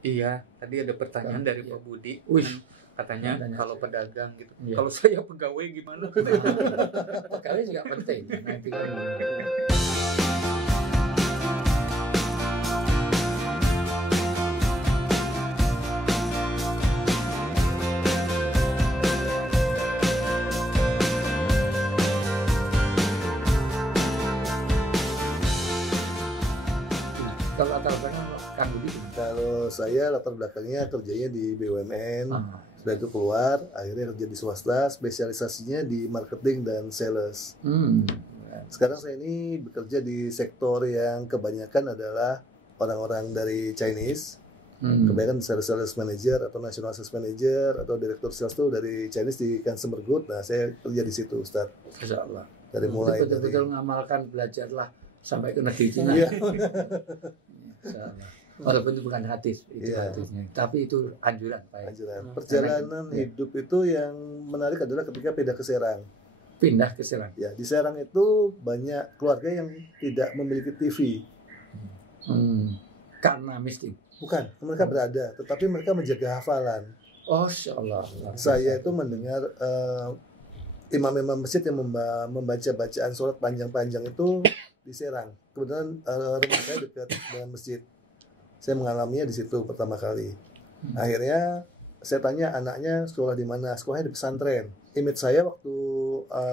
Iya, tadi ada pertanyaan dari Iya. Pak Budi. Wih. Katanya Tanya kalau saya. pedagang gitu. Iya. Kalau saya pegawai gimana? Pegawai juga penting. Nanti kan. Nah, kalau latar belakang Kang Budi gimana? Kalau saya latar belakangnya kerjanya di BUMN, Ah, sudah itu keluar, akhirnya kerja di swasta, spesialisasinya di marketing dan sales. Sekarang saya ini bekerja di sektor yang kebanyakan adalah orang-orang dari Chinese, kebanyakan sales manager atau national sales manager atau direktur sales itu dari Chinese di consumer good. Nah, saya kerja di situ, Ustaz. Insya Allah. Dari Itu mulai betul-betul ngamalkan, belajarlah sampai ke negeri Cina. Iya. Insya Allah. Walaupun itu bukan hadis, itu Iya. hadisnya. Tapi itu anjuran. Baik. Anjuran. Hmm. Perjalanan Iya. hidup itu yang menarik adalah ketika pindah ke Serang. Pindah ke Serang. Ya, di Serang itu banyak keluarga yang tidak memiliki TV. Karena miskin. Bukan, mereka berada, tetapi mereka menjaga hafalan. Oh, Insya Allah. Saya itu mendengar imam-imam masjid yang membaca bacaan surat panjang-panjang itu di Serang. Kebetulan rumah saya dekat dengan masjid. Saya mengalaminya di situ pertama kali. Akhirnya saya tanya anaknya sekolah di mana? Sekolahnya di pesantren. Image saya waktu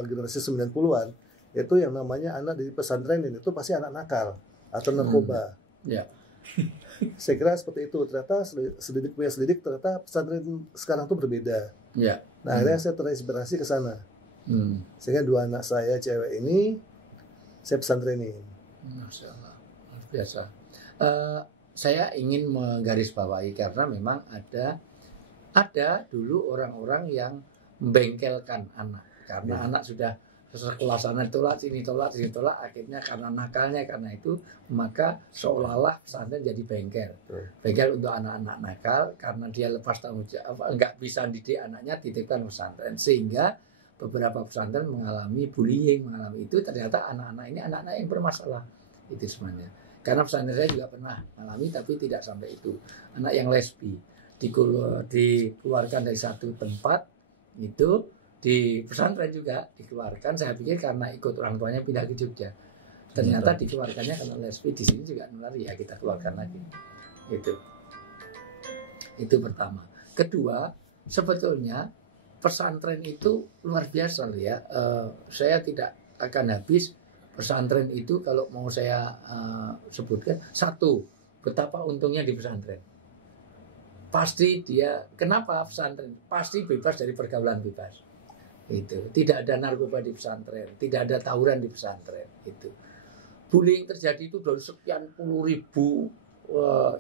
generasi 90-an itu yang namanya anak di pesantren itu pasti anak nakal atau narkoba. Ya. Saya kira seperti itu. Ternyata selidik punya selidik, ternyata pesantren sekarang tuh berbeda. Ya. Nah, akhirnya saya terinspirasi ke sana. Sehingga dua anak saya cewek ini saya pesantrenin. Masya Allah. Luar biasa. Saya ingin menggarisbawahi karena memang ada dulu orang-orang yang membengkelkan anak karena anak sudah sekolah sana tolak sini tolak akhirnya karena nakalnya karena itu maka seolah-olah pesantren jadi bengkel untuk anak-anak nakal karena dia lepas tanggung jawab nggak bisa didik anaknya titipkan pesantren sehingga beberapa pesantren mengalami bullying mengalami itu ternyata anak-anak ini anak-anak yang bermasalah itu semuanya karena pesantren saya juga pernah mengalami tapi tidak sampai itu anak yang lesbi dikeluarkan dari satu tempat itu di pesantren juga dikeluarkan saya pikir karena ikut orang tuanya pindah ke Jogja ternyata dikeluarkannya karena lesbi di sini juga nulari ya kita keluarkan lagi itu pertama kedua sebetulnya pesantren itu luar biasa loh ya saya tidak akan habis pesantren itu kalau mau saya sebutkan satu betapa untungnya di pesantren pasti dia kenapa pesantren pasti bebas dari pergaulan bebas itu tidak ada narkoba di pesantren tidak ada tawuran di pesantren itu bullying terjadi itu dari sekian puluh ribu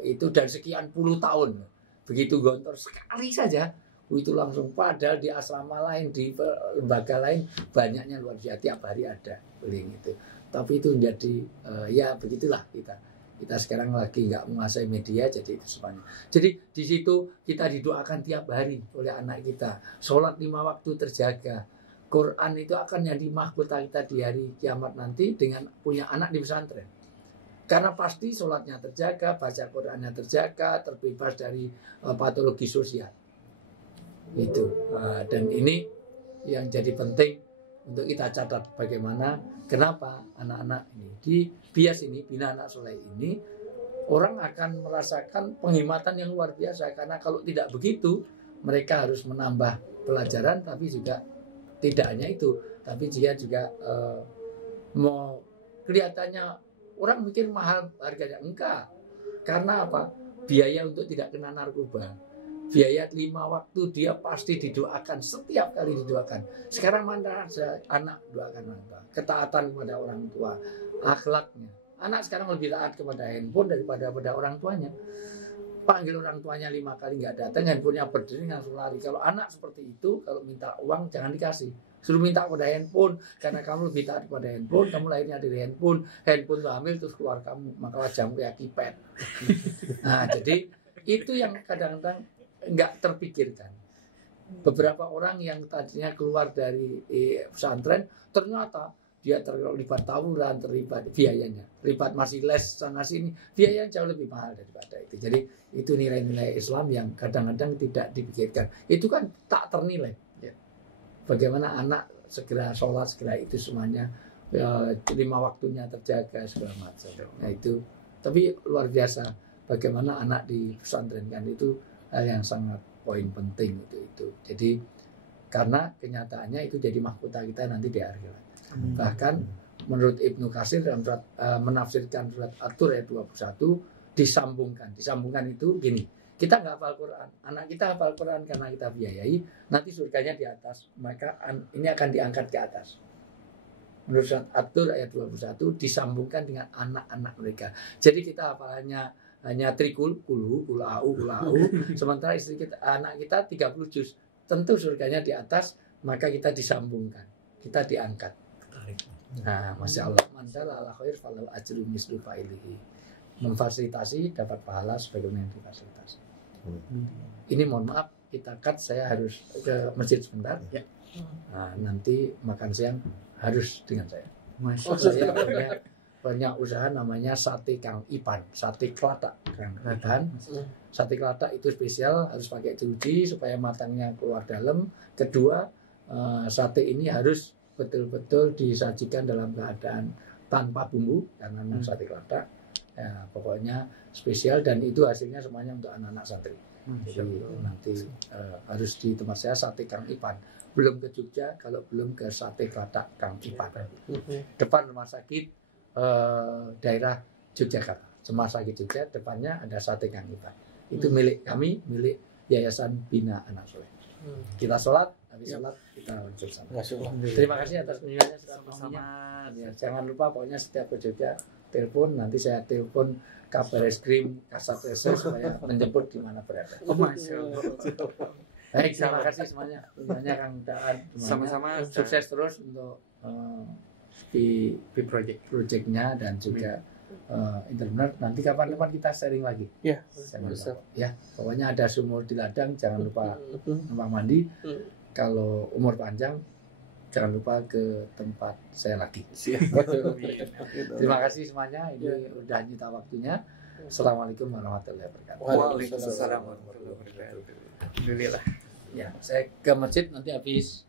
itu dan sekian puluh tahun begitu gontor sekali saja itu langsung padahal di asrama lain di lembaga lain banyaknya luar biasa tiap hari ada bullying itu tapi itu menjadi ya begitulah kita sekarang lagi nggak menguasai media jadi itu semuanya jadi di situ kita didoakan tiap hari oleh anak kita sholat 5 waktu terjaga Quran itu akan jadi mahkota kita di hari kiamat nanti dengan punya anak di pesantren karena pasti sholatnya terjaga baca Qurannya terjaga terbebas dari patologi sosial itu dan ini yang jadi penting untuk kita catat bagaimana kenapa anak-anak ini di bias ini bina anak soleh ini orang akan merasakan penghematan yang luar biasa karena kalau tidak begitu mereka harus menambah pelajaran tapi juga tidak hanya itu tapi dia juga mau kelihatannya orang mikir mahal harganya enggak karena apa biaya untuk tidak kena narkoba biaya 5 waktu dia pasti didoakan setiap kali didoakan sekarang mana ada anak doakan orang tua ketaatan kepada orang tua akhlaknya anak sekarang lebih taat kepada handphone daripada pada orang tuanya panggil orang tuanya 5 kali nggak datang handphonenya berdering langsung lari kalau anak seperti itu kalau minta uang jangan dikasih suruh minta kepada handphone karena kamu lebih taat kepada handphone kamu lahirnya dari handphone tuh hamil terus keluar kamu maka wajahmu kayak kipet nah jadi itu yang kadang-kadang nggak terpikirkan beberapa orang yang tadinya keluar dari pesantren ternyata dia terlibat tawuran, terlibat biayanya, terlibat masih les sana sini, biayanya jauh lebih mahal daripada itu. Jadi itu nilai-nilai Islam yang kadang-kadang tidak dipikirkan. Itu kan tak ternilai. Ya. Bagaimana anak segera sholat, segera itu semuanya, ya, 5 waktunya terjaga segala macam. Nah itu, tapi luar biasa. Bagaimana anak di pesantren kan itu hal yang sangat poin penting itu. Jadi karena kenyataannya itu jadi mahkota kita nanti di akhirat. Bahkan menurut Ibnu Katsir dalam surat, menafsirkan surat At-Tur ayat 21 disambungkan itu gini, kita nggak hafal Quran, anak kita hafal Quran karena kita biayai, nanti surganya di atas, maka ini akan diangkat ke atas. Menurut surat At-Tur ayat 21 disambungkan dengan anak-anak mereka. Jadi kita hafalannya hanya trikul, kulu au, sementara istri kita, anak kita 30 juz, tentu surganya di atas, maka kita disambungkan, kita diangkat. Nah, masya Allah, mandala ala khair falau ajru mislu fa'ilihi. Memfasilitasi dapat pahala sebagaimana yang difasilitasi. Ini mohon maaf, kita cut, saya harus ke masjid sebentar. Ya. Nah, nanti makan siang harus dengan saya. Masya Saya punya usaha namanya sate Kang Ipan, sate kelatak Kang Ipan. Sate kelatak itu spesial, harus pakai cuci supaya matangnya keluar dalam. Kedua, sate ini harus betul-betul disajikan dalam keadaan tanpa bumbu karena memang sate kelatak. Ya, pokoknya spesial dan itu hasilnya semuanya untuk anak-anak santri. Jadi nanti harus di tempat saya sate Kang Ipan. Belum ke Jogja kalau belum ke sate kelatak Kang Ipan. Depan rumah sakit daerah Yogyakarta. Rumah sakit Jogja depannya ada sate Kang Ipan. Itu milik kami, milik Yayasan Bina Anak Soleh. Kita sholat, habis sholat kita wujud sama. Terima kasih atas kunjungannya. Sama-sama. Ya, jangan lupa pokoknya setiap ke Jogja telepon, nanti saya telepon kabar eskrim Kasat Reser supaya menjemput di mana berada. Oh, Masya Allah. Baik, terima kasih semuanya. Kunjungannya Kang Daan. Sama-sama. Sukses terus untuk di project-nya dan juga internet. Nanti kapan-kapan kita sharing lagi. Ya, ya, pokoknya ada sumur di ladang, jangan lupa numpang mandi. Kalau umur panjang, jangan lupa ke tempat saya lagi. Terima kasih semuanya. Ini udah nyita waktunya. Assalamualaikum warahmatullahi wabarakatuh. Waalaikumsalam warahmatullahi wabarakatuh. Alhamdulillah. Ya, saya ke masjid nanti habis